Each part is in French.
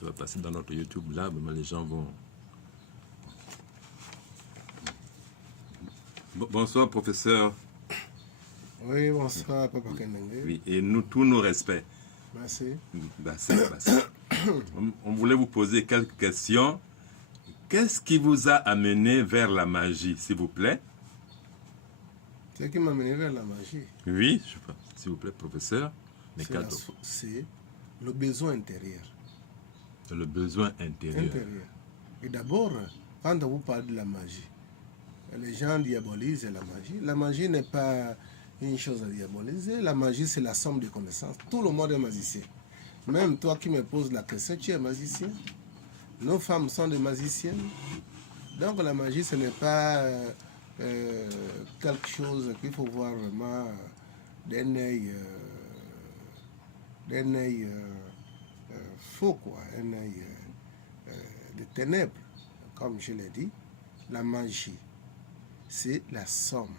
ça va passer dans notre YouTube là, mais les gens vont... Bonsoir, professeur. Oui, bonsoir, Papa Kenenge. Oui, et nous, tous nos respects. Merci. On voulait vous poser quelques questions. Qu'est-ce qui vous a amené vers la magie, s'il vous plaît? Ce qui m'a amené vers la magie. Oui, s'il vous plaît, professeur. C'est le besoin intérieur. Le besoin intérieur. Et d'abord, quand vous parlez de la magie, les gens diabolisent la magie. La magie n'est pas une chose à diaboliser. La magie, c'est la somme de connaissances. Tout le monde est magicien. Même toi qui me poses la question, tu es magicien. Nos femmes sont des magiciennes. Donc la magie, ce n'est pas quelque chose qu'il faut voir vraiment d'un œil faux, quoi, un œil de ténèbres. Comme je l'ai dit, la magie, c'est la somme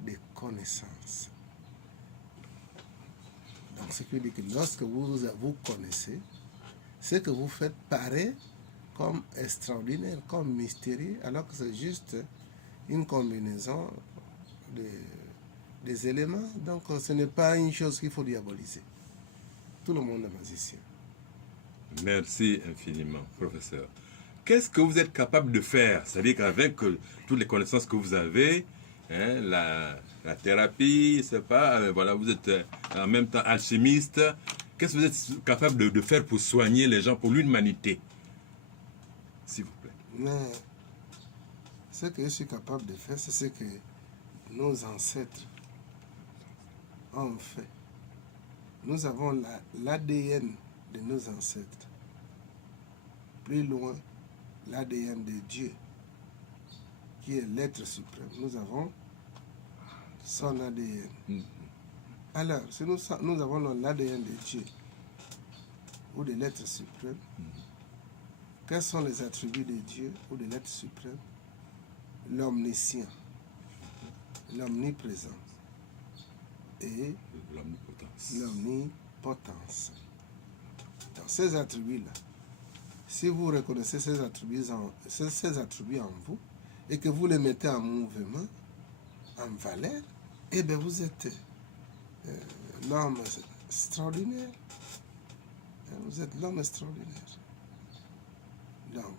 des connaissances. Donc, ce qui veut dire que lorsque vous connaissez, ce que vous faites paraît comme extraordinaire, comme mystérieux, alors que c'est juste une combinaison des éléments. Donc, ce n'est pas une chose qu'il faut diaboliser. Tout le monde est magicien. Merci infiniment, professeur. Qu'est-ce que vous êtes capable de faire? C'est-à-dire qu'avec toutes les connaissances que vous avez, hein, la thérapie, c'est pas, voilà, vous êtes en même temps alchimiste. Qu'est-ce que vous êtes capable de faire pour soigner les gens, pour l'humanité? S'il vous plaît. Mais ce que je suis capable de faire, c'est ce que nos ancêtres ont fait. Nous avons l'ADN de nos ancêtres. Plus loin, l'ADN de Dieu, qui est l'être suprême. Nous avons son ADN. Alors, si nous avons l'ADN de Dieu ou de l'être suprême, quels sont les attributs de Dieu ou de l'être suprême? L'omniscient, l'omniprésence et l'omnipotence. Dans ces attributs-là, si vous reconnaissez ces attributs en vous et que vous les mettez en mouvement, en valeur, eh bien vous êtes l'homme extraordinaire. Vous êtes l'homme extraordinaire. Donc,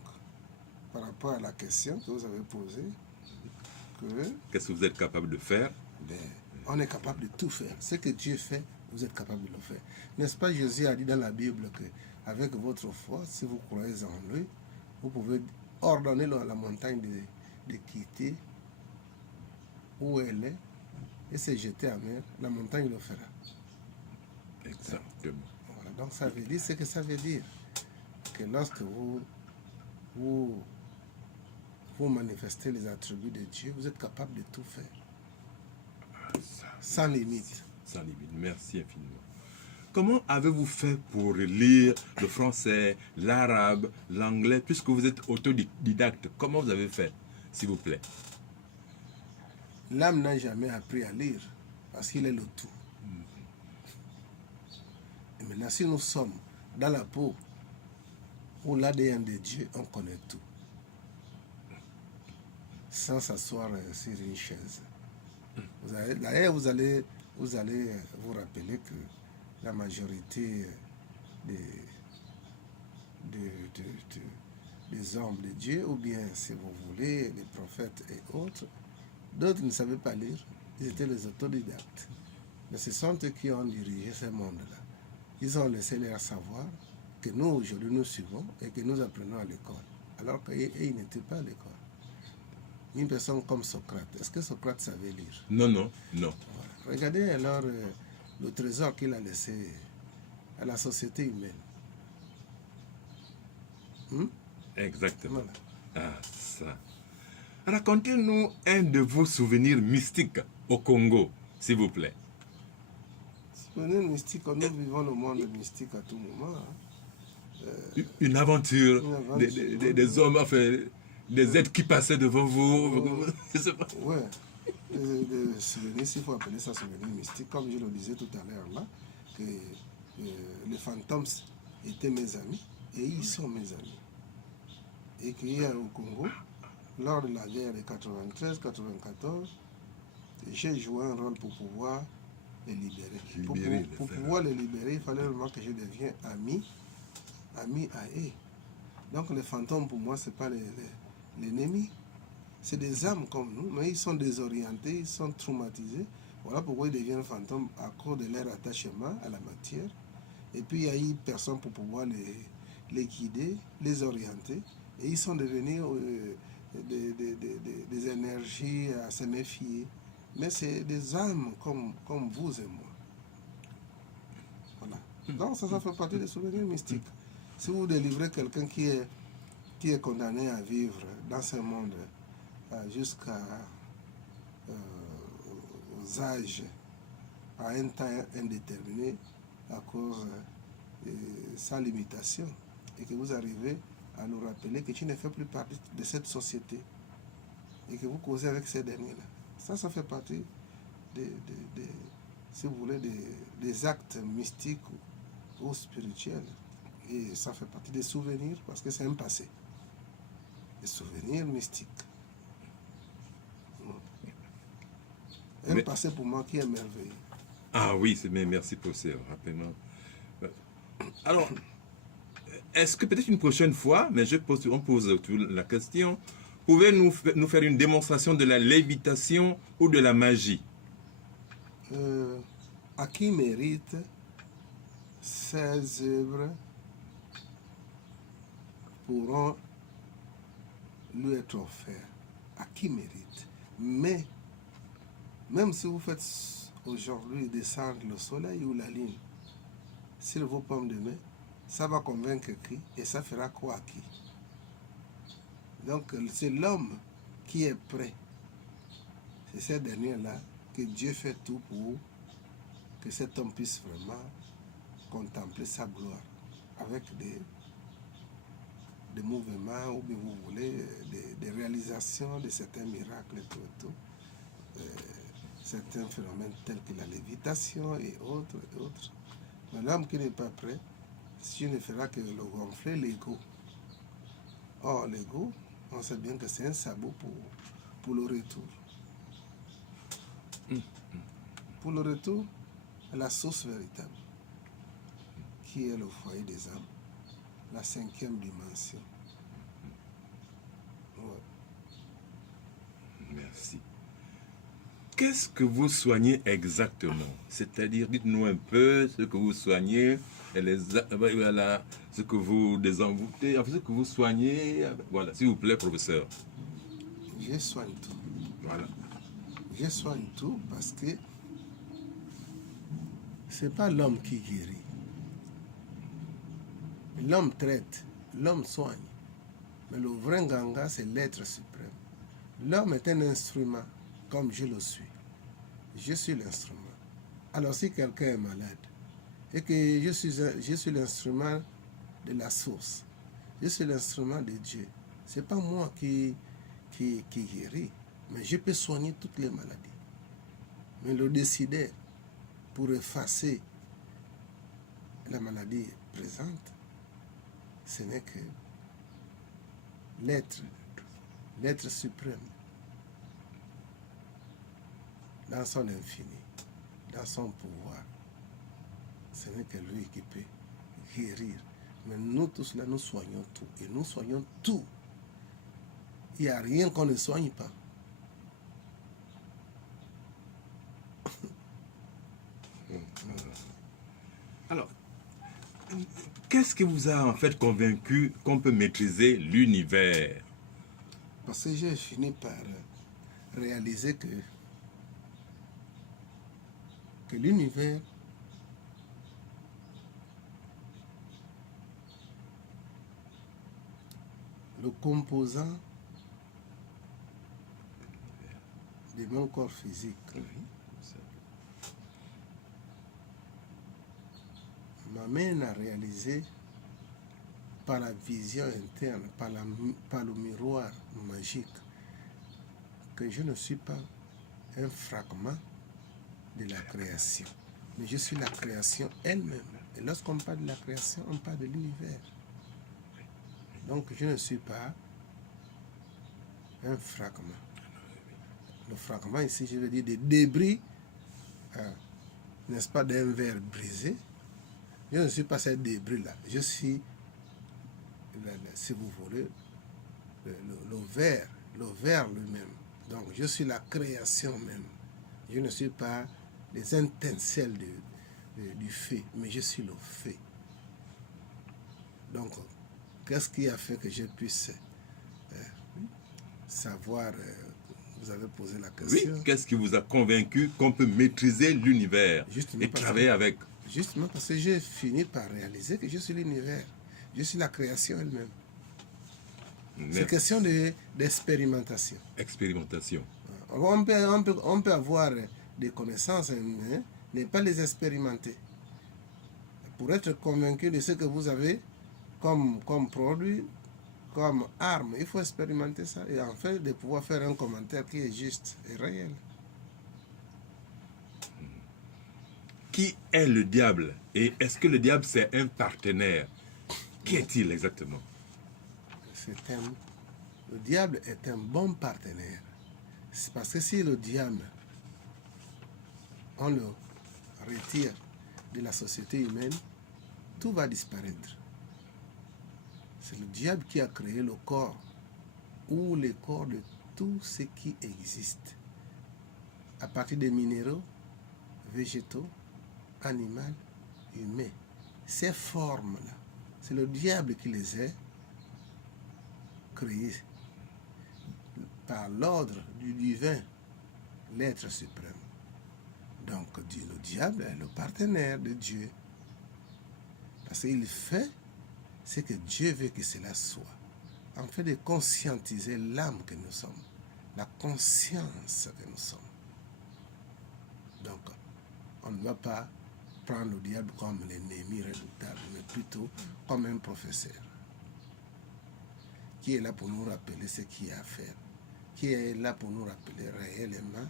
par rapport à la question que vous avez posée, qu'est-ce que vous êtes capable de faire? Ben, on est capable de tout faire. Ce que Dieu fait, vous êtes capable de le faire. N'est-ce pas, Jésus a dit dans la Bible que avec votre foi, si vous croyez en lui, vous pouvez ordonner à la montagne de quitter où elle est et se jeter en mer. La montagne le fera. Exactement. Voilà, donc ça veut dire ce que ça veut dire. Que lorsque vous manifestez les attributs de Dieu, vous êtes capable de tout faire. Sans limite. Sans limite. Merci infiniment. Comment avez-vous fait pour lire le français, l'arabe, l'anglais, puisque vous êtes autodidacte? Comment vous avez fait, s'il vous plaît? L'âme n'a jamais appris à lire, parce qu'il est le tout. Et maintenant, si nous sommes dans la peau où l'ADN de Dieu, on connaît tout. Sans s'asseoir sur une chaise. D'ailleurs, vous allez vous rappeler que la majorité des hommes de Dieu, ou bien, si vous voulez, les prophètes et autres, d'autres ne savaient pas lire. Ils étaient les autodidactes. Mais ce sont eux qui ont dirigé ce monde-là. Ils ont laissé leur savoir que nous, aujourd'hui, nous suivons et que nous apprenons à l'école. Alors qu'ils n'étaient pas à l'école. Une personne comme Socrate, est-ce que Socrate savait lire? Non, non, non. Voilà. Regardez alors le trésor qu'il a laissé à la société humaine. Exactement. Voilà. Ah, ça. Racontez-nous un de vos souvenirs mystiques au Congo, s'il vous plaît. Souvenirs mystiques, nous vivons le monde mystique à tout moment. Une aventure, des hommes, enfin, des êtres qui passaient devant vous. Je sais pas. Ouais. Des souvenirs, s'il faut appeler ça souvenirs mystiques, comme je le disais tout à l'heure là, que les fantômes étaient mes amis. et ils sont mes amis. Et qu'il y a au Congo, lors de la guerre de 93-94, j'ai joué un rôle pour pouvoir les libérer. Pour pouvoir les libérer, il fallait vraiment que je devienne ami à eux. Donc les fantômes, pour moi, ce n'est pas l'ennemi. C'est des âmes comme nous, mais ils sont désorientés, ils sont traumatisés. Voilà pourquoi ils deviennent fantômes à cause de leur attachement à la matière. Et puis il y a eu personne pour pouvoir les guider, les orienter. Et ils sont devenus des énergies à se méfier. Mais c'est des âmes comme vous et moi. Voilà. Donc ça fait partie des souvenirs mystiques. Si vous délivrez quelqu'un qui est condamné à vivre dans ce monde jusqu'à aux âges à un temps indéterminé à cause de sa limitation, et que vous arrivez à nous rappeler que tu ne fais plus partie de cette société et que vous causez avec ces derniers-là. Ça fait partie si vous voulez, des actes mystiques ou spirituels. Et ça fait partie des souvenirs parce que c'est un passé. Des souvenirs mystiques. Un passé pour moi qui est merveilleux. Ah oui, merci pour ce rappellement. Alors, est-ce que peut-être une prochaine fois, mais on pose la question, pouvez-nous nous faire une démonstration de la lévitation ou de la magie? À qui mérite ces œuvres pourront lui être offertes. À qui mérite. Mais, même si vous faites aujourd'hui descendre le soleil ou la lune sur vos pommes de main, ça va convaincre qui et ça fera quoi à qui? Donc, c'est l'homme qui est prêt. C'est cette dernière-là que Dieu fait tout pour que cet homme puisse vraiment contempler sa gloire avec des mouvements, ou bien vous voulez, des réalisations de certains miracles, certains phénomènes tels que la lévitation et autres. Mais l'homme qui n'est pas prêt, Dieu ne fera que le gonfler l'ego. Or, l'ego, on sait bien que c'est un sabot pour le retour. Pour le retour à la source véritable, qui est le foyer des âmes, la 5e dimension. Ouais. Merci. Qu'est-ce que vous soignez exactement? C'est-à-dire, dites-nous un peu ce que vous soignez, ce que vous désenvoûtez, ce que vous soignez. Voilà, s'il vous plaît, professeur. Je soigne tout. Voilà. Je soigne tout parce que c'est pas l'homme qui guérit. L'homme traite, l'homme soigne. Mais le vrai Nganga, c'est l'être suprême. L'homme est un instrument, comme je le suis. Je suis l'instrument. Alors si quelqu'un est malade, et que je suis l'instrument de la source, je suis l'instrument de Dieu, c'est pas moi qui guérit, mais je peux soigner toutes les maladies. Mais le décider pour effacer la maladie présente, ce n'est que l'être suprême, dans son infini, dans son pouvoir. Ce n'est que lui qui peut guérir. Mais nous tous là, nous soignons tout. Et nous soignons tout. Il n'y a rien qu'on ne soigne pas. Alors, qu'est-ce qui vous a en fait convaincu qu'on peut maîtriser l'univers? Parce que j'ai fini par réaliser que l'univers le composant de mon corps physique m'amène à réaliser par la vision interne, par le miroir magique, que je ne suis pas un fragment de la création, mais je suis la création elle-même. Et lorsqu'on parle de la création, on parle de l'univers. Donc je ne suis pas un fragment. Le fragment ici, je veux dire des débris, n'est-ce pas, d'un verre brisé. Je ne suis pas ces débris-là. Je suis, si vous voulez, le verre lui-même. Donc je suis la création même. Je ne suis pas les étincelles du feu, mais je suis le feu. Donc, qu'est-ce qui a fait que je puisse savoir, vous avez posé la question. Oui, qu'est-ce qui vous a convaincu qu'on peut maîtriser l'univers Justement et travailler avec? Justement parce que j'ai fini par réaliser que je suis l'univers. Je suis la création elle-même. C'est question d'expérimentation. Expérimentation. On peut avoir des connaissances, mais ne pas les expérimenter. Pour être convaincu de ce que vous avez comme produit, comme arme, il faut expérimenter ça et en fait de pouvoir faire un commentaire qui est juste et réel. Qui est le diable? Et est-ce que le diable c'est un partenaire? Qui est-il exactement? Le diable est un bon partenaire. C'est parce que si le diable, on le retire de la société humaine, tout va disparaître. C'est le diable qui a créé le corps ou les corps de tout ce qui existe. À partir des minéraux, végétaux, animaux, humains. Ces formes-là, c'est le diable qui les a créées par l'ordre du divin, l'être suprême. Donc le diable est le partenaire de Dieu. Parce qu'il fait ce que Dieu veut que cela soit. En fait de conscientiser l'âme que nous sommes, la conscience que nous sommes. Donc, on ne va pas prendre le diable comme l'ennemi redoutable, mais plutôt comme un professeur qui est là pour nous rappeler ce qu'il y a à faire, qui est là pour nous rappeler réellement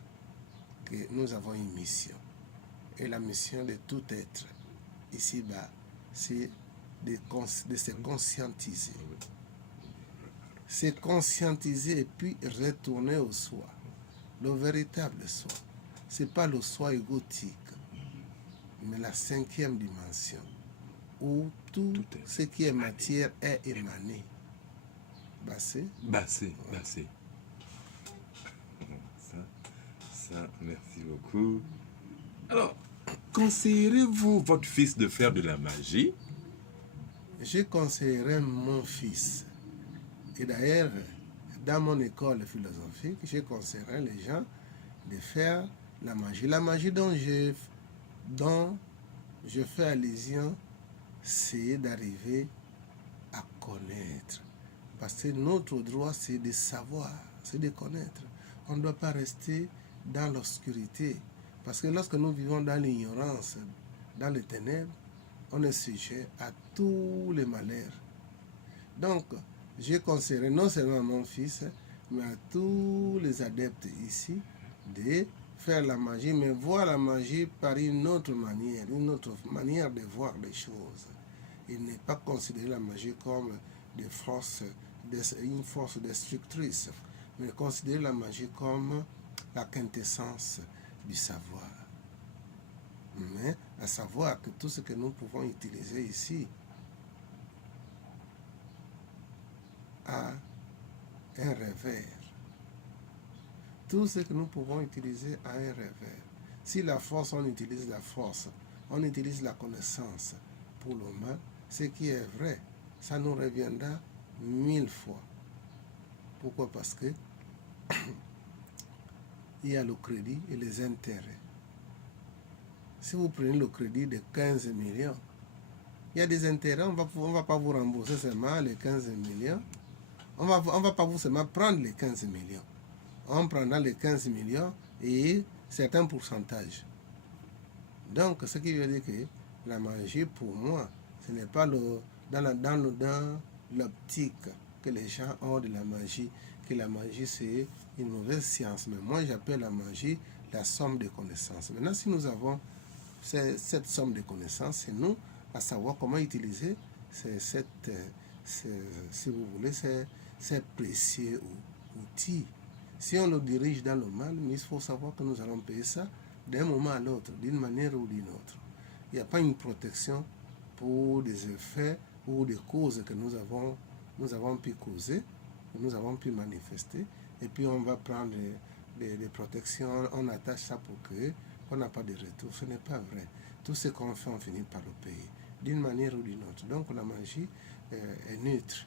que nous avons une mission. Et la mission de tout être ici-bas, c'est de se conscientiser. Se conscientiser et puis retourner au soi, le véritable soi. Ce n'est pas le soi égotique, mais la 5e dimension, où tout ce qui est matière est émané. Bassé. Ça, merci beaucoup. Alors, conseillerez-vous votre fils de faire de la magie? Je conseillerais mon fils. Et d'ailleurs, dans mon école philosophique, je conseillerais les gens de faire la magie. La magie dont je fais allusion, c'est d'arriver à connaître. Parce que notre droit, c'est de savoir, c'est de connaître. On ne doit pas rester dans l'obscurité. Parce que lorsque nous vivons dans l'ignorance, dans les ténèbres, on est sujet à tous les malheurs. Donc, je conseillerais non seulement à mon fils, mais à tous les adeptes ici de faire la magie, mais voir la magie par une autre manière de voir les choses. Il n'est pas considérer la magie comme une force destructrice, mais considérer la magie comme la quintessence du savoir. Mais à savoir que tout ce que nous pouvons utiliser ici a un revers. Tout ce que nous pouvons utiliser a un revers. Si la force, on utilise la force, on utilise la connaissance pour le mal, ce qui est vrai, ça nous reviendra 1000 fois. Pourquoi? Parce que il y a le crédit et les intérêts. Si vous prenez le crédit de 15 millions, il y a des intérêts, on ne va pas vous rembourser seulement les 15 millions. On va pas vous seulement prendre les 15 millions. On prendra les 15 millions et certains pourcentages. Donc, ce qui veut dire que la magie, pour moi, ce n'est pas dans l'optique que les gens ont de la magie, que la magie c'est une mauvaise science. Mais moi, j'appelle la magie la somme de connaissances. Maintenant, si nous avons cette somme de connaissances, c'est nous à savoir comment utiliser si vous voulez, ces précieux outils. Si on le dirige dans le mal, mais il faut savoir que nous allons payer ça d'un moment à l'autre, d'une manière ou d'une autre. Il n'y a pas une protection pour des effets ou des causes que nous avons pu causer, que nous avons pu manifester, et puis on va prendre des protections, on attache ça pour qu'on n'a pas de retour. Ce n'est pas vrai. Tout ce qu'on fait, on finit par le payer, d'une manière ou d'une autre. Donc la magie est neutre.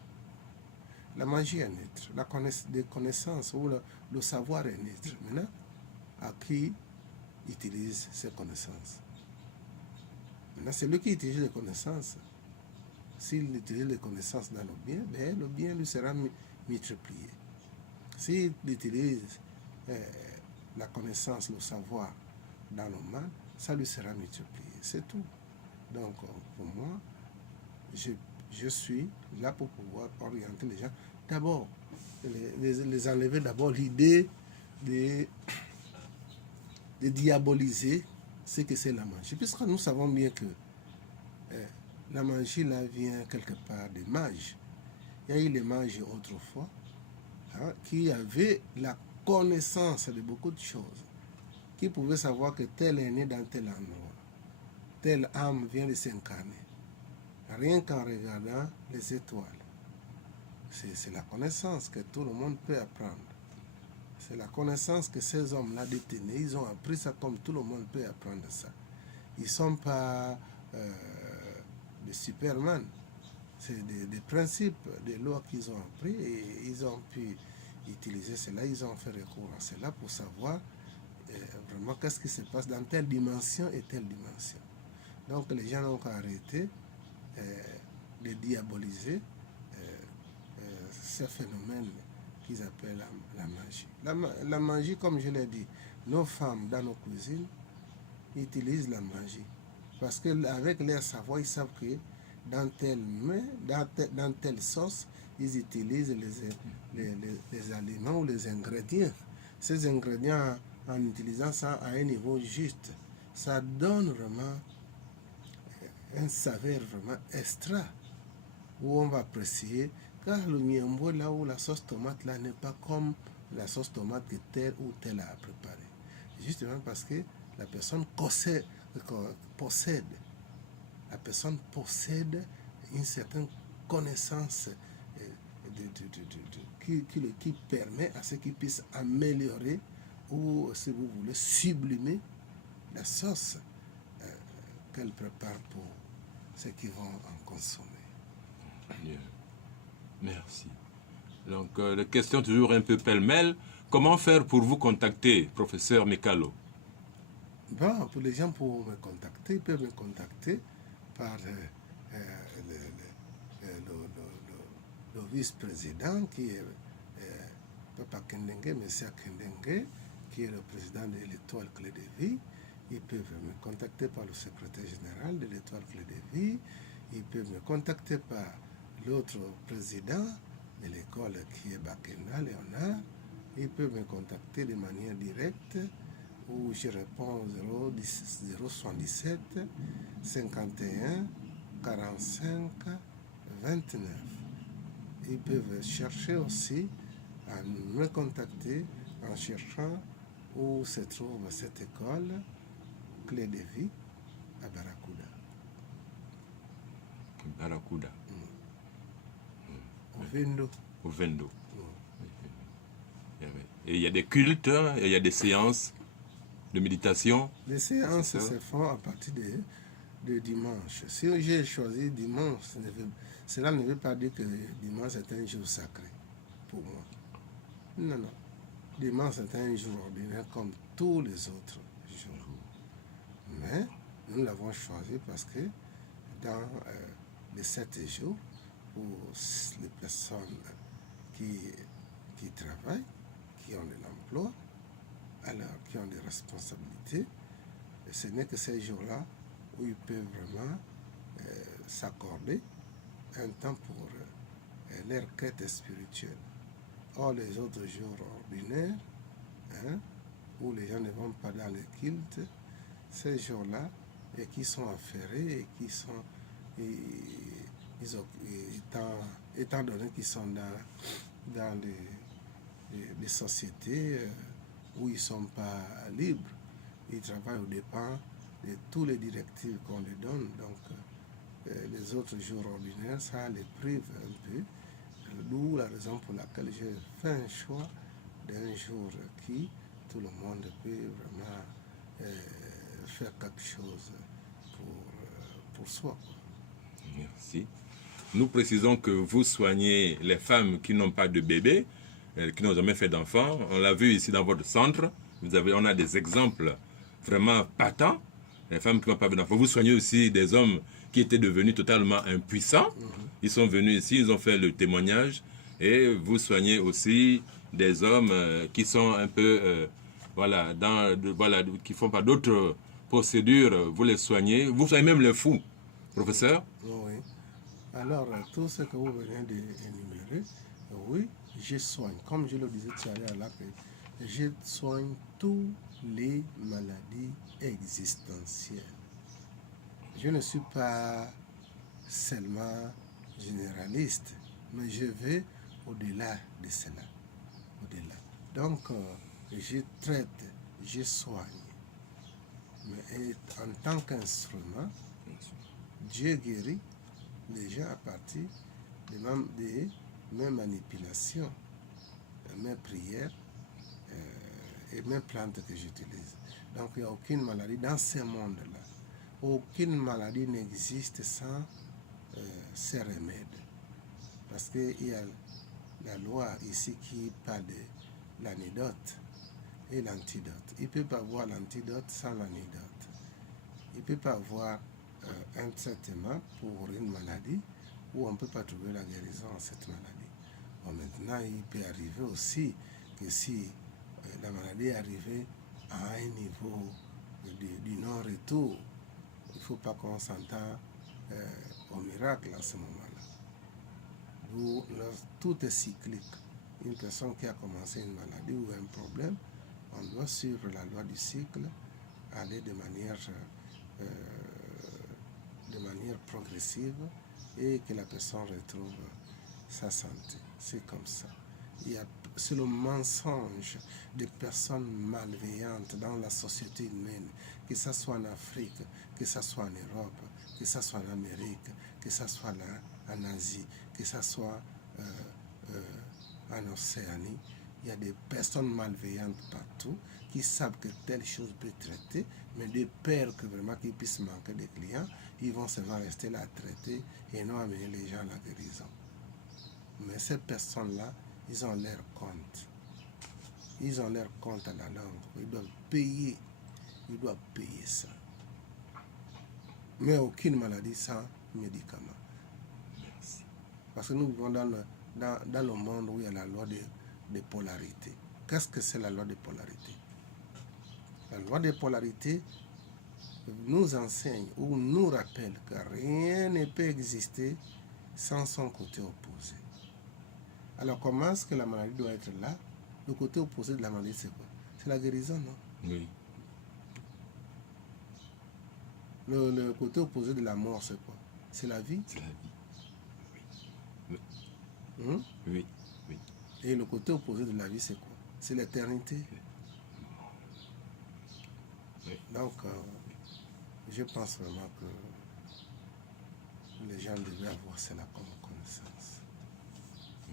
La magie est neutre. La connaissance ou le savoir est neutre. Maintenant, à qui utilise ces connaissances? Maintenant, c'est lui qui utilise les connaissances. S'il utilise les connaissances dans le bien, ben, le bien lui sera multiplié. S'il utilise la connaissance, le savoir dans le mal, ça lui sera multiplié. C'est tout. Donc, pour moi, je suis là pour pouvoir orienter les gens. D'abord, les enlever d'abord l'idée de diaboliser ce que c'est la magie. Puisque nous savons bien que la magie là vient quelque part des mages. Il y a eu les mages autrefois qui avaient la connaissance de beaucoup de choses, qui pouvaient savoir que tel est né dans tel endroit, telle âme vient de s'incarner, rien qu'en regardant les étoiles. C'est la connaissance que tout le monde peut apprendre. C'est la connaissance que ces hommes-là détenaient. Ils ont appris ça comme tout le monde peut apprendre ça. Ils ne sont pas des Superman. C'est des principes, des lois qu'ils ont appris et ils ont pu utiliser cela. Ils ont fait recours à cela pour savoir vraiment qu'est-ce qui se passe dans telle dimension et telle dimension. Donc les gens n'ont qu'à arrêter de diaboliser ces phénomènes qu'ils appellent la magie. La magie, comme je l'ai dit, nos femmes dans nos cuisines utilisent la magie. Parce qu'avec leur savoir, ils savent que dans telle sauce, ils utilisent les aliments ou les ingrédients. Ces ingrédients, en utilisant ça à un niveau juste, ça donne vraiment un saveur vraiment extra, où on va apprécier, car le niembo là où la sauce tomate là n'est pas comme la sauce tomate que telle ou telle a préparée. Justement parce que la personne possède une certaine connaissance qui permet à ce qu'il puisse améliorer ou, si vous voulez, sublimer la sauce qu'elle prépare pour ceux qui vont en consommer. Bien. Merci. Donc, la question toujours un peu pêle-mêle. Comment faire pour vous contacter, professeur Mekalo? Bon, pour les gens pour me contacter, ils peuvent me contacter par le vice-président qui est Papa Kendenge, M. Kendenge, qui est le président de l'Étoile Clé de Vie. Ils peuvent me contacter par le secrétaire général de l'Étoile Clé de Vie. Ils peuvent me contacter par l'autre président de l'école qui est Bakena, Léonard. Ils peuvent me contacter de manière directe où je réponds 077 51 45 29. Ils peuvent chercher aussi à me contacter en cherchant où se trouve cette école Clé de Vie à Barracuda. Barracuda. Au Vendo. Au Vendo. Et il y a des cultes, il y a des séances de méditation. Les séances se font à partir de dimanche. Si j'ai choisi dimanche, cela ne veut pas dire que dimanche est un jour sacré pour moi. Non, non. Dimanche est un jour ordinaire comme tous les autres jours. Mais nous l'avons choisi parce que dans les 7 jours, pour les personnes qui travaillent, qui ont de l'emploi, alors qui ont des responsabilités, ce n'est que ces jours-là où ils peuvent vraiment s'accorder un temps pour leur quête spirituelle. Or, les autres jours ordinaires, où les gens ne vont pas dans les cultes, ces jours-là, et qui sont affairés et qui sont étant donné qu'ils sont dans des sociétés où ils ne sont pas libres, ils travaillent aux dépens de toutes les directives qu'on les donne. Donc, les autres jours ordinaires, ça les prive un peu. D'où la raison pour laquelle j'ai fait un choix d'un jour qui tout le monde peut vraiment faire quelque chose pour soi. Merci. Nous précisons que vous soignez les femmes qui n'ont pas de bébé, qui n'ont jamais fait d'enfant. On l'a vu ici dans votre centre. On a des exemples vraiment patents. Les femmes qui n'ont pas d'enfant. Vous soignez aussi des hommes qui étaient devenus totalement impuissants. Ils sont venus ici, ils ont fait le témoignage. Et vous soignez aussi des hommes qui sont un peu, qui font pas d'autres procédures. Vous les soignez. Vous soignez même les fous, professeur. Oui. Alors, tout ce que vous venez d'énumérer, oui, je soigne. Comme je le disais tout à l'heure, là, je soigne toutes les maladies existentielles. Je ne suis pas seulement généraliste, mais je vais au-delà de cela. Au-delà. Donc, je traite, je soigne. Mais en tant qu'instrument, Dieu guérit les gens à partir de mes manipulations, mes prières et mes plantes que j'utilise. Donc, il n'y a aucune maladie dans ce monde-là. Aucune maladie n'existe sans ces remèdes. Parce qu'il y a la loi ici qui parle de l'antidote et l'antidote. Il ne peut pas avoir l'antidote sans l'antidote. Il ne peut pas avoir un traitement pour une maladie où on ne peut pas trouver la guérison à cette maladie. Bon, maintenant, il peut arriver aussi que si la maladie est arrivée à un niveau du non-retour, il ne faut pas qu'on s'entende au miracle à ce moment-là. Tout est cyclique. Une personne qui a commencé une maladie ou un problème, on doit suivre la loi du cycle, aller de manière progressive et que la personne retrouve sa santé. C'est comme ça. C'est le mensonge des personnes malveillantes dans la société humaine, que ce soit en Afrique, que ce soit en Europe, que ce soit en Amérique, que ce soit là, en Asie, que ce soit en Océanie. Il y a des personnes malveillantes partout qui savent que telle chose peut traiter, mais de peur que vraiment qu'ils puissent manquer de clients, ils vont seulement rester là à traiter et non amener les gens à la guérison. Mais ces personnes-là, ils ont leur compte. Ils ont leur compte à la langue. Ils doivent payer. Ils doivent payer ça. Mais aucune maladie sans médicament. Merci. Parce que nous vivons dans le monde où il y a la loi de polarité. Qu'est-ce que c'est la loi de polarité? La loi de polarité nous enseigne ou nous rappelle que rien ne peut exister sans son côté opposé. Alors comment est-ce que la maladie doit être là? Le côté opposé de la maladie, c'est quoi? C'est la guérison, non? Oui. Le côté opposé de la mort, c'est quoi? C'est la vie? C'est la vie. Oui. Oui. Et le côté opposé de la vie, c'est quoi? C'est l'éternité. Oui. Donc, je pense vraiment que les gens devaient avoir cela comme connaissance.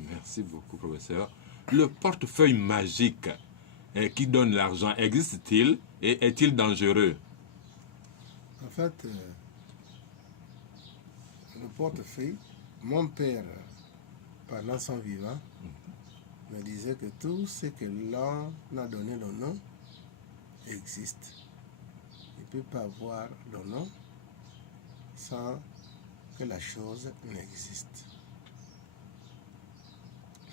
Merci beaucoup, professeur. Le portefeuille magique qui donne l'argent existe-t-il et est-il dangereux? En fait, le portefeuille, mon père, pendant son vivant, me disait que tout ce que l'on a donné le nom existe. Il ne peut pas avoir le nom sans que la chose n'existe.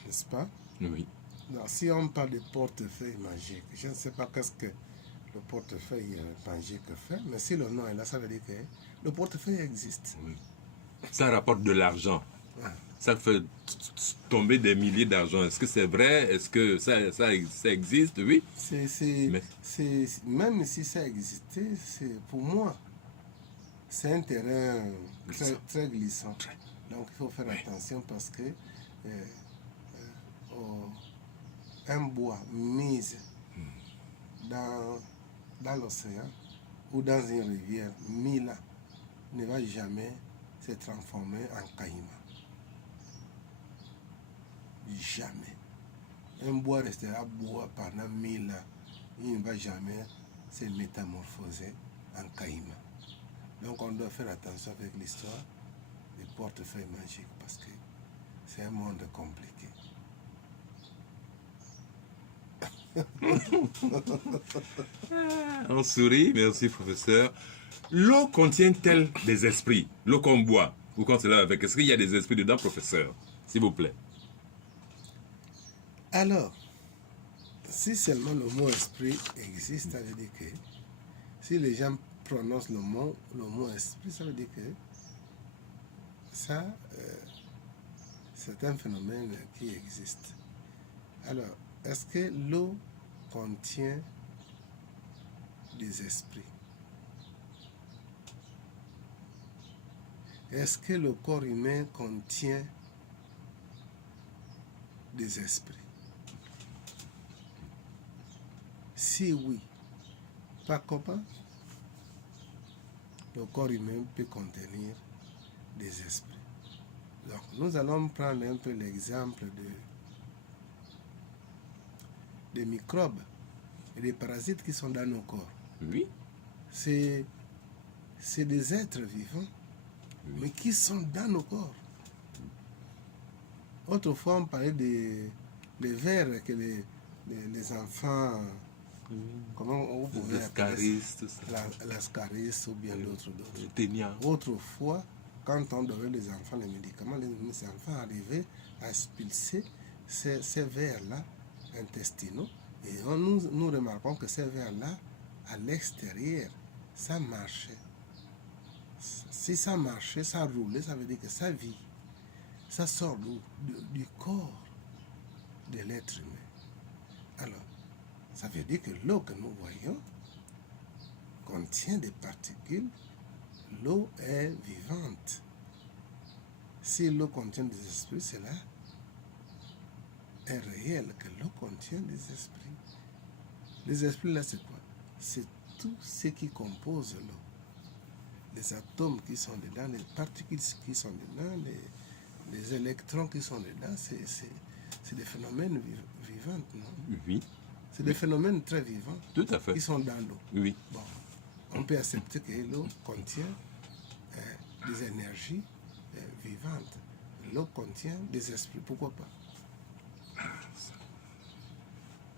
N'est-ce pas? Oui. Donc, si on parle de portefeuille magique, je ne sais pas qu'est-ce que le portefeuille magique fait, mais si le nom est là, ça veut dire que le portefeuille existe. Oui. Ça rapporte de l'argent. Ah. Ça fait tomber des milliers d'argent. Est-ce que c'est vrai? Est-ce que ça existe? Oui. Même si ça existait, pour moi, c'est un terrain très glissant. Donc il faut faire attention parce que un bois mis dans l'océan ou dans une rivière mis là ne va jamais se transformer en caïman. Jamais. Un bois restera bois pendant 1000 ans. Il ne va jamais se métamorphoser en caïman. Donc on doit faire attention avec l'histoire des portefeuilles magiques parce que c'est un monde compliqué. On sourit, merci professeur. L'eau contient-elle des esprits? L'eau qu'on boit ou qu'on se lave avec, est-ce qu'il y a des esprits dedans, professeur? S'il vous plaît. Alors, si seulement le mot esprit existe, ça veut dire que si les gens prononcent le mot esprit, ça veut dire que ça, c'est un phénomène qui existe. Alors, est-ce que l'eau contient des esprits? Est-ce que le corps humain contient des esprits? Si oui, par comment le corps humain peut contenir des esprits? Donc, nous allons prendre un peu l'exemple des microbes et des parasites qui sont dans nos corps. Oui. C'est des êtres vivants, mais qui sont dans nos corps. Autrefois, on parlait des vers que les enfants... Comment on pouvait appeler ça? L'ascaris ou bien d'autres. Autrefois, quand on donnait les enfants les médicaments, les enfants arrivaient à expulser ces vers-là intestinaux. Et nous remarquons que ces vers-là, à l'extérieur, ça marchait. Si ça marchait, ça roulait, ça veut dire que ça vit. Ça sort du corps de l'être humain. Alors, ça veut dire que l'eau que nous voyons contient des particules. L'eau est vivante. Si l'eau contient des esprits, cela est réel que l'eau contient des esprits. Les esprits, là, c'est quoi? C'est tout ce qui compose l'eau. Les atomes qui sont dedans, les particules qui sont dedans, les électrons qui sont dedans, c'est des phénomènes vivants, non? Oui. C'est des phénomènes très vivants. Tout à fait. Qui sont dans l'eau. Oui. Bon, on peut accepter que l'eau contient des énergies vivantes. L'eau contient des esprits. Pourquoi pas?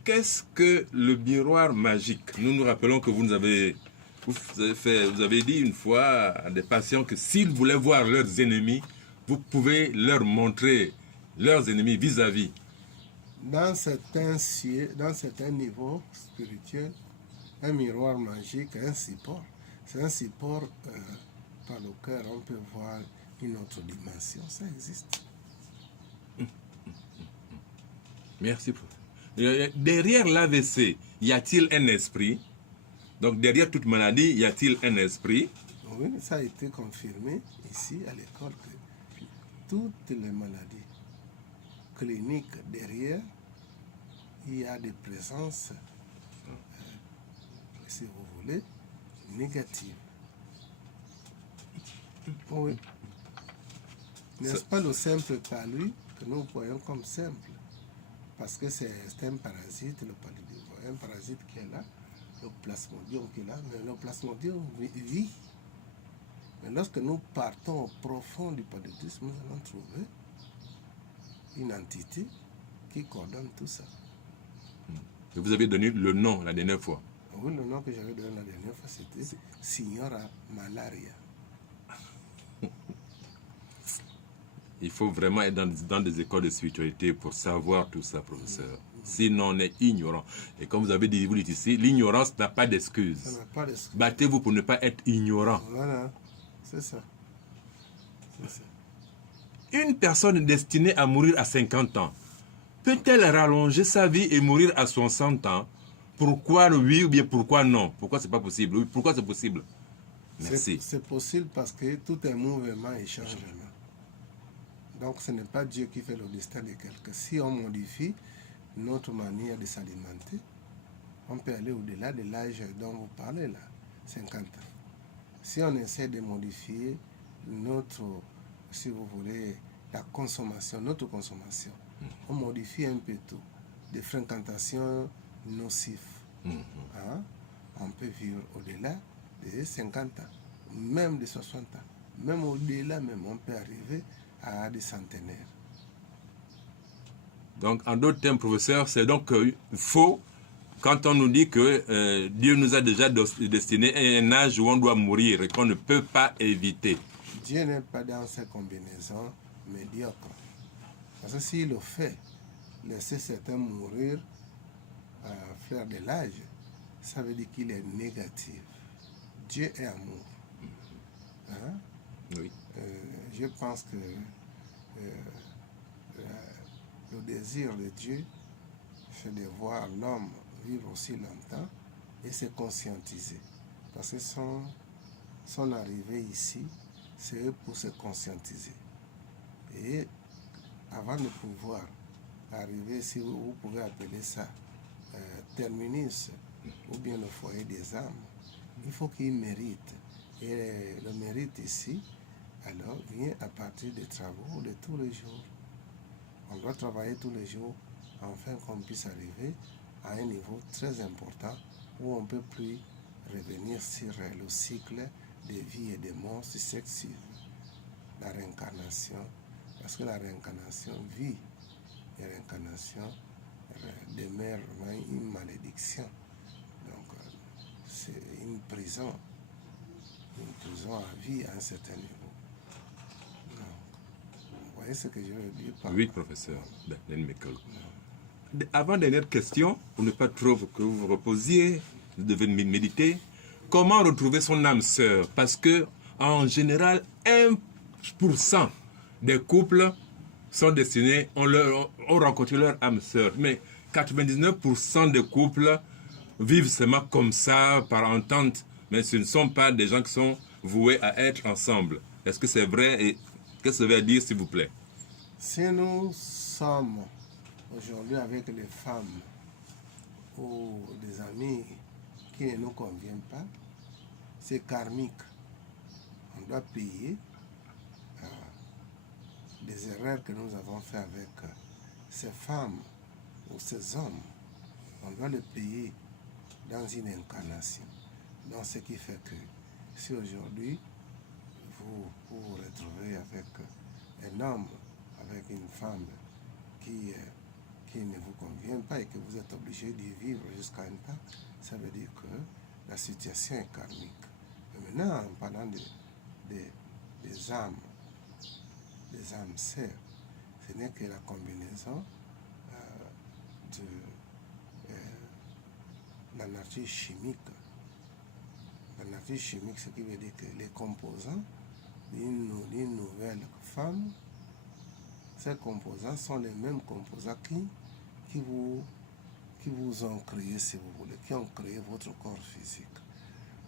Qu'est-ce que le miroir magique? Nous nous rappelons que vous avez dit une fois à des patients que s'ils voulaient voir leurs ennemis, vous pouvez leur montrer leurs ennemis vis-à-vis. Dans certains niveaux spirituels, un miroir magique, un support. C'est un support par lequel on peut voir une autre dimension. Ça existe. Merci. Derrière l'AVC, y a-t-il un esprit? Donc derrière toute maladie, y a-t-il un esprit? Oui, ça a été confirmé ici à l'école que toutes les maladies cliniques derrière, il y a des présences, si vous voulez, négatives. Oui. N'est-ce pas le simple palu que nous voyons comme simple? Parce que c'est un parasite, le paludisme. Un parasite qui est là, le plasmodium qui est là, mais le plasmodium vit. Mais lorsque nous partons au profond du paludisme, nous allons trouver une entité qui coordonne tout ça. Et vous avez donné le nom la dernière fois. Oui, le nom que j'avais donné la dernière fois, c'était Signora Malaria. Il faut vraiment être dans des écoles de spiritualité pour savoir tout ça, professeur. Sinon, on est ignorant. Et comme vous avez dit, vous dites ici, l'ignorance n'a pas d'excuse. Battez-vous pour ne pas être ignorant. Voilà, c'est ça. Une personne destinée à mourir à 50 ans, peut-elle rallonger sa vie et mourir à 60 ans? Pourquoi oui ou bien pourquoi non? Pourquoi c'est pas possible? Oui, pourquoi c'est possible? Merci. C'est possible parce que tout est mouvement et changement. Donc ce n'est pas Dieu qui fait le destin de quelqu'un. Si on modifie notre manière de s'alimenter, on peut aller au-delà de l'âge dont vous parlez là, 50 ans. Si on essaie de modifier notre, si vous voulez, la consommation, notre consommation, on modifie un peu tout. Des fréquentations nocives. Hein? On peut vivre au-delà de 50 ans, même de 60 ans. Même au-delà, même, on peut arriver à des centenaires. Donc, en d'autres termes, professeur, c'est donc faux quand on nous dit que Dieu nous a déjà destiné à un âge où on doit mourir et qu'on ne peut pas éviter. Dieu n'est pas dans ces combinaisons médiocres. Parce que s'il le fait, laisser certains mourir à fleur de l'âge, ça veut dire qu'il est négatif. Dieu est amour. Hein? Oui. Je pense que le désir de Dieu, c'est de voir l'homme vivre aussi longtemps et se conscientiser. Parce que son arrivée ici, c'est pour se conscientiser. Et avant de pouvoir arriver, si vous pouvez appeler ça terminus ou bien le foyer des âmes, il faut qu'il mérite. Et le mérite ici, alors, vient à partir des travaux de tous les jours. On doit travailler tous les jours afin qu'on puisse arriver à un niveau très important où on ne peut plus revenir sur le cycle de vie et de mort successives. La réincarnation, parce que la réincarnation vit, et la réincarnation demeure une malédiction. Donc, c'est une prison à vie à un certain niveau. Vous voyez ce que je veux dire par Oui, professeur. Avant-dernière question, pour ne pas trop que vous vous reposiez, vous devez méditer. Comment retrouver son âme sœur? Parce que, en général, 1% des couples sont destinés, ont rencontré leur âme sœur. Mais 99% des couples vivent seulement comme ça, par entente. Mais ce ne sont pas des gens qui sont voués à être ensemble. Est-ce que c'est vrai? Et qu'est-ce que ça veut dire, s'il vous plaît? Si nous sommes aujourd'hui avec les femmes ou des amis qui ne nous conviennent pas, c'est karmique. On doit payer des erreurs que nous avons faites avec ces femmes ou ces hommes. On doit les payer dans une incarnation. Donc ce qui fait que si aujourd'hui vous vous retrouvez avec un homme, avec une femme qui ne vous convient pas et que vous êtes obligé d'y vivre jusqu'à un temps, ça veut dire que la situation est karmique. Mais maintenant, en parlant des âmes sœurs, ce n'est que la combinaison de la nature chimique. La nature chimique, ce qui veut dire que les composants d'une nouvelle femme, ces composants sont les mêmes composants qui vous ont créé, si vous voulez, qui ont créé votre corps physique.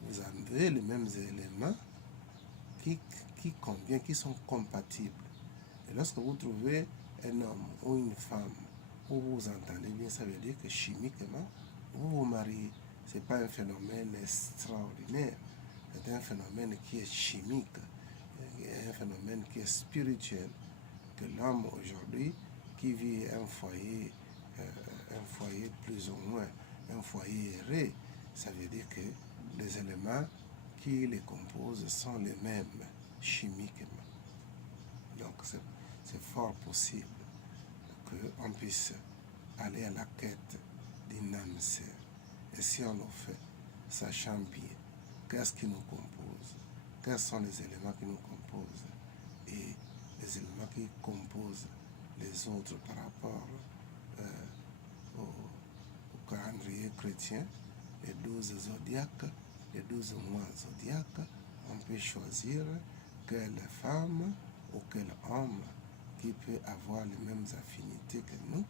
Vous avez les mêmes éléments qui conviennent, qui sont compatibles. Et lorsque vous trouvez un homme ou une femme où vous entendez bien, ça veut dire que chimiquement, vous vous mariez. Ce n'est pas un phénomène extraordinaire, c'est un phénomène qui est chimique, un phénomène qui est spirituel, que l'homme aujourd'hui qui vit un foyer plus ou moins, un foyer erré, ça veut dire que les éléments qui les composent sont les mêmes chimiquement. Donc c'est fort possible qu'on puisse aller à la quête d'une âme sœur. Et si on le fait, sachant bien qu'est-ce qui nous compose, quels sont les éléments qui nous composent et les éléments qui composent les autres par rapport au calendrier chrétien, les 12 zodiaques, les 12 mois zodiaques, on peut choisir quelle femme ou quel homme qui peut avoir les mêmes affinités que nous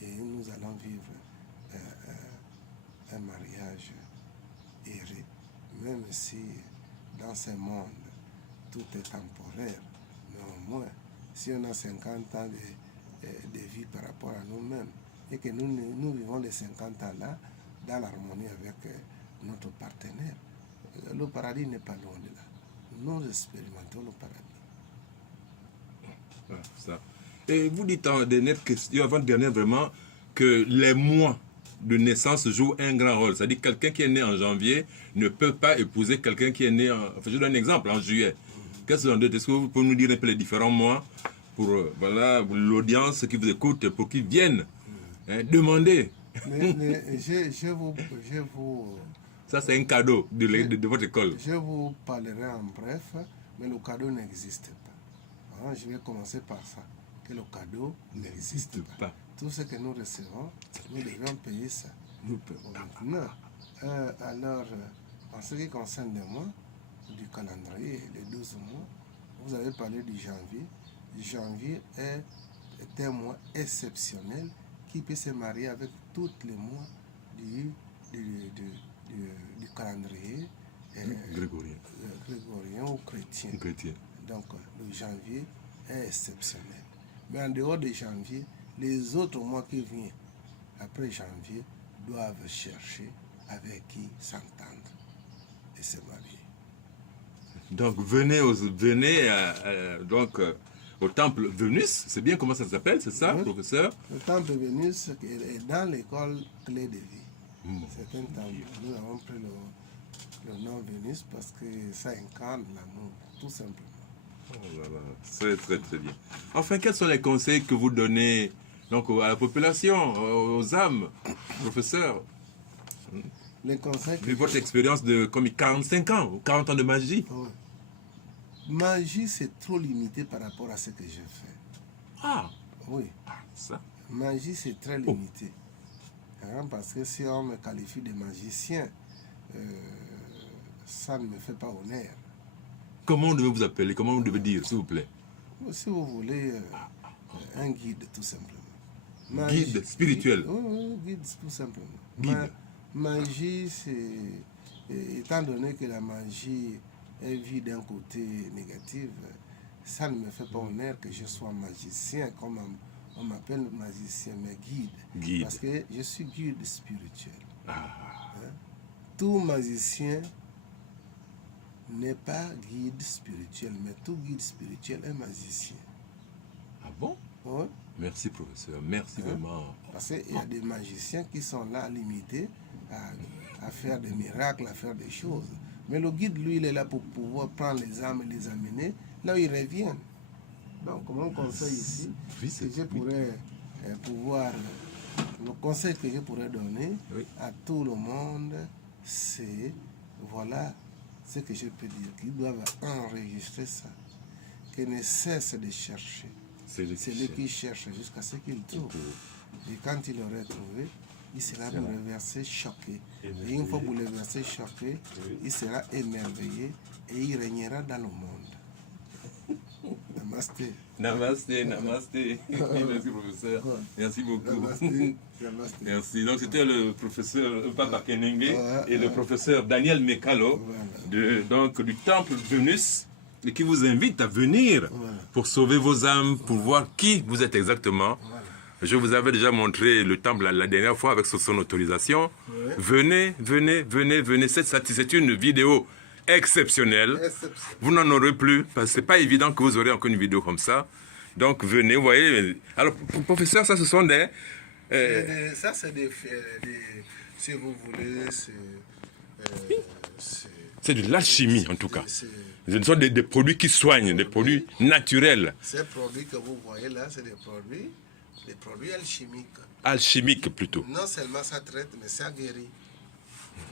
et nous allons vivre un mariage erré, même si dans ce monde tout est temporaire, mais au moins si on a 50 ans de vie par rapport à nous-mêmes, et que nous vivons les 50 ans là dans l'harmonie avec notre partenaire, le paradis n'est pas loin de là. Nous expérimentons le paradis. Ah, ça. Et vous dites en dernière question, avant dernière vraiment, que les mois de naissance jouent un grand rôle. C'est-à-dire que quelqu'un qui est né en janvier ne peut pas épouser quelqu'un qui est né en... Enfin, je donne un exemple, en juillet. Est-ce que vous pouvez nous dire un peu les différents mois pour voilà, l'audience qui vous écoute, pour qu'ils viennent demander. Je vous... Ça, c'est un cadeau de votre école. Je vous parlerai en bref, mais le cadeau n'existe pas. Je vais commencer par ça, que le cadeau n'existe pas. Tout ce que nous recevons, nous devons payer ça. Nous payons. Maintenant, alors, en ce qui concerne les mois, du calendrier, les 12 mois, vous avez parlé du janvier. Janvier est un mois exceptionnel qui peut se marier avec tous les mois du calendrier grégorien ou chrétien. Donc, le janvier est exceptionnel. Mais en dehors de janvier, les autres mois qui viennent après janvier doivent chercher avec qui s'entendre et se marier. Donc, venez au temple Vénus, c'est bien comment ça s'appelle, c'est ça, professeur? Le temple Vénus est dans l'école Clé de Vie. C'est un temple. Nous avons pris le nom Vénus parce que ça incarne l'amour, tout simplement. Oh là là, c'est très très bien. Enfin, quels sont les conseils que vous donnez donc, à la population, aux âmes, professeur? Les conseils de votre expérience de comme 45 ans, ou 40 ans de magie. Oui. Magie, c'est trop limité par rapport à ce que je fais. Ah oui. Ça. Magie, c'est très limité. Parce que si on me qualifie de magicien, ça ne me fait pas honneur. Comment on devait vous appeler? Comment on devait dire, s'il vous plaît? Si vous voulez, un guide, tout simplement. Magie, guide spirituel? Oui, guide, tout simplement. Guide. Magie, c'est... Étant donné que la magie est vue d'un côté négatif, ça ne me fait pas honneur que je sois magicien, comme on m'appelle magicien, mais guide. Parce que je suis guide spirituel. Tout magicien n'est pas guide spirituel, mais tout guide spirituel est magicien. Ah bon? Oui. Merci, professeur. Merci vraiment. Parce qu'il y a des magiciens qui sont là limités à faire des miracles, à faire des choses. Mais le guide, lui, il est là pour pouvoir prendre les âmes et les amener là où ils reviennent. Donc, mon conseil ici, que je pourrais pouvoir... Le conseil que je pourrais donner à tout le monde, c'est, voilà ce que je peux dire, qu'ils doivent enregistrer ça, qu'ils ne cessent de chercher. C'est lui qui cherche jusqu'à ce qu'il trouve. Et quand il aurait trouvé, il sera bouleversé, choqué. Et une fois bouleversé, choqué, il sera émerveillé et il régnera dans le monde. Namasté. Namasté, namasté. Merci, professeur. Merci beaucoup. Namasté. Namasté. Merci. Donc, c'était le professeur Papa Kenenge et le professeur Daniel Mekalo donc, du temple Vénus, et qui vous invite à venir pour sauver vos âmes, pour voir qui vous êtes exactement. Je vous avais déjà montré le temple la dernière fois avec son autorisation. Venez, venez, venez, venez. C'est une vidéo exceptionnelle. Vous n'en aurez plus, parce que ce n'est pas évident que vous aurez encore une vidéo comme ça. Donc venez, vous voyez. Alors, professeur, ça, ce sont des... ça, c'est des... Si vous voulez, c'est de l'alchimie, en tout cas. Ce sont des produits qui soignent, des produits naturels. Ces produits que vous voyez là, c'est des produits alchimiques. Alchimiques, plutôt. Non seulement ça traite, mais ça guérit.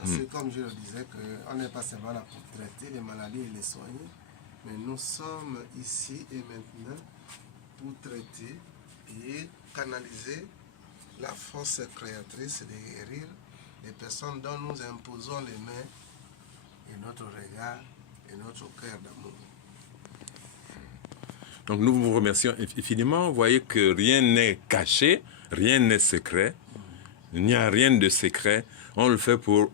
Parce que comme je le disais, on n'est pas seulement là pour traiter les maladies et les soigner, mais nous sommes ici et maintenant pour traiter et canaliser la force créatrice de guérir les personnes dont nous imposons les mains et notre regard et notre cœur d'amour. Donc nous vous remercions infiniment. Vous voyez que rien n'est caché, rien n'est secret. Il n'y a rien de secret. On le fait pour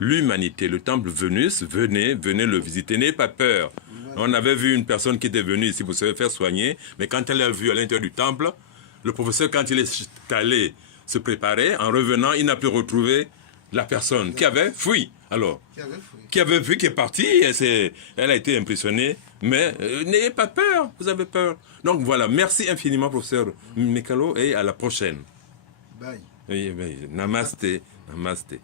l'humanité. Le temple Vénus, venez le visiter. N'ayez pas peur. On avait vu une personne qui était venue ici pour se faire soigner, mais quand elle a vu à l'intérieur du temple, le professeur, quand il est allé se préparer, en revenant, il n'a plus retrouvé la personne qui avait fui. Alors, qui avait vu, qui est partie, elle a été impressionnée, mais n'ayez pas peur, vous avez peur. Donc voilà, merci infiniment, professeur Mekalo, et à la prochaine. Bye. Oui, oui, namaste, namaste.